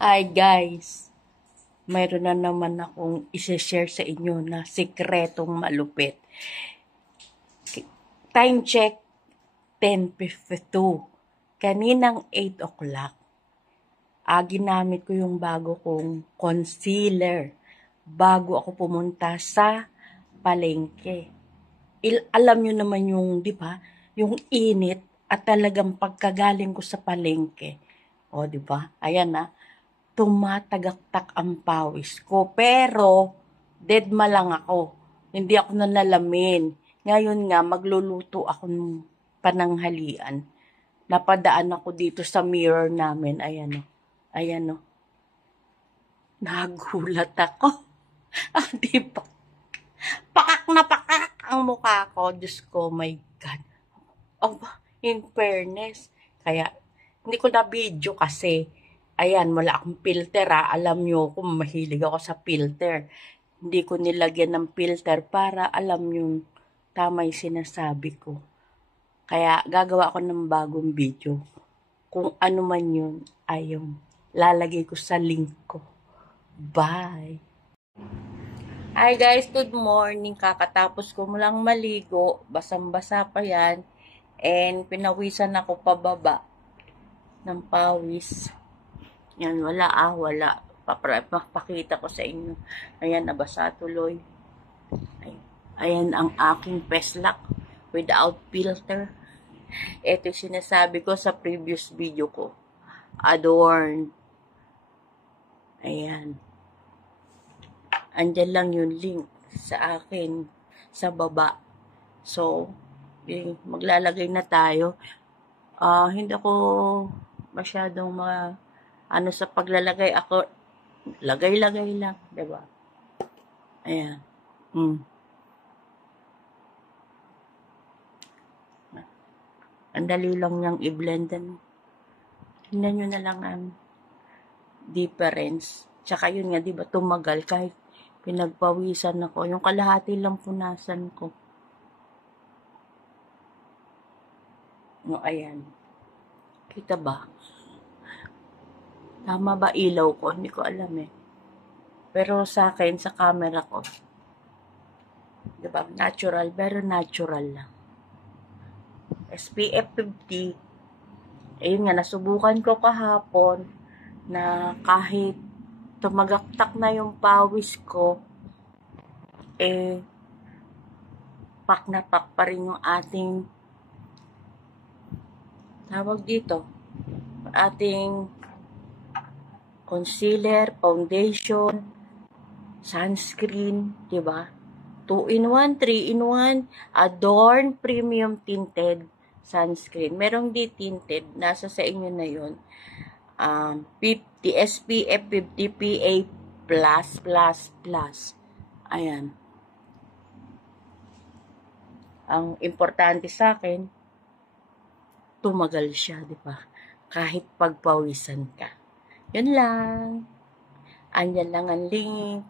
Hi guys, mayroon na naman akong isi-share sa inyo na sikretong malupit. Time check, 10:52. Kaninang 8 o'clock, ginamit ko yung bago kong concealer bago ako pumunta sa palengke. Alam nyo naman yung, di ba, yung init at talagang pagkagaling ko sa palengke. O, di ba? Ayan na. Tumatagaktak ang pawis ko. Pero, deadma lang ako. Hindi ako nanalamin. Ngayon nga, magluluto ako ng pananghalian. Napadaan ako dito sa mirror namin. Ayan o. Ayan o. Nagulat ako. Diba? Pakak na pakak ang mukha ko. Diyos ko, my God. Oh, in fairness. Kaya, hindi ko na video kasi ayan, wala akong filter Alam nyo kung mahilig ako sa filter. Hindi ko nilagyan ng filter para alam yung tama yung sinasabi ko. Kaya gagawa ako ng bagong video. Kung ano man yun, ay yung lalagay ko sa link ko. Bye! Hi guys, good morning. Kakatapos ko lang maligo. Basang-basa pa yan. And pinawisan ako pababa ng pawis. Yan, wala. Papakita ko sa inyo. Ayan, nabasa tuloy. Ayan ang aking peslak without filter. Ito yung sinasabi ko sa previous video ko. Adorn. Ayan. Andyan lang yung link sa akin sa baba. So, maglalagay na tayo. Hindi ako masyadong sa paglalagay ako, lagay-lagay lang, diba? Ayan. Ang dali lang niyang i-blendan. Tingnan nyo na lang ang difference. Tsaka yun nga, diba, tumagal kahit pinagpawisan ako. Yung kalahati lang punasan ko. No, ayan. Kita ba? Tama ba ilaw ko? Hindi ko alam eh. Pero sa akin, sa camera ko, diba, natural, pero natural lang. SPF 50. Ayun nga, nasubukan ko kahapon na kahit tumagaktak na yung pawis ko, pak na pak pa rin yung ating tawag dito, ating concealer, foundation, sunscreen, diba? 2-in-1, 3-in-1, Adorn Premium Tinted Sunscreen. Merong di tinted, nasa sa inyo na yun. 50 SPF 50 PA+++. Ayan. Ang importante sa akin, tumagal siya, di ba? Kahit pagpawisan ka. Yun lang. Andyan lang ang link.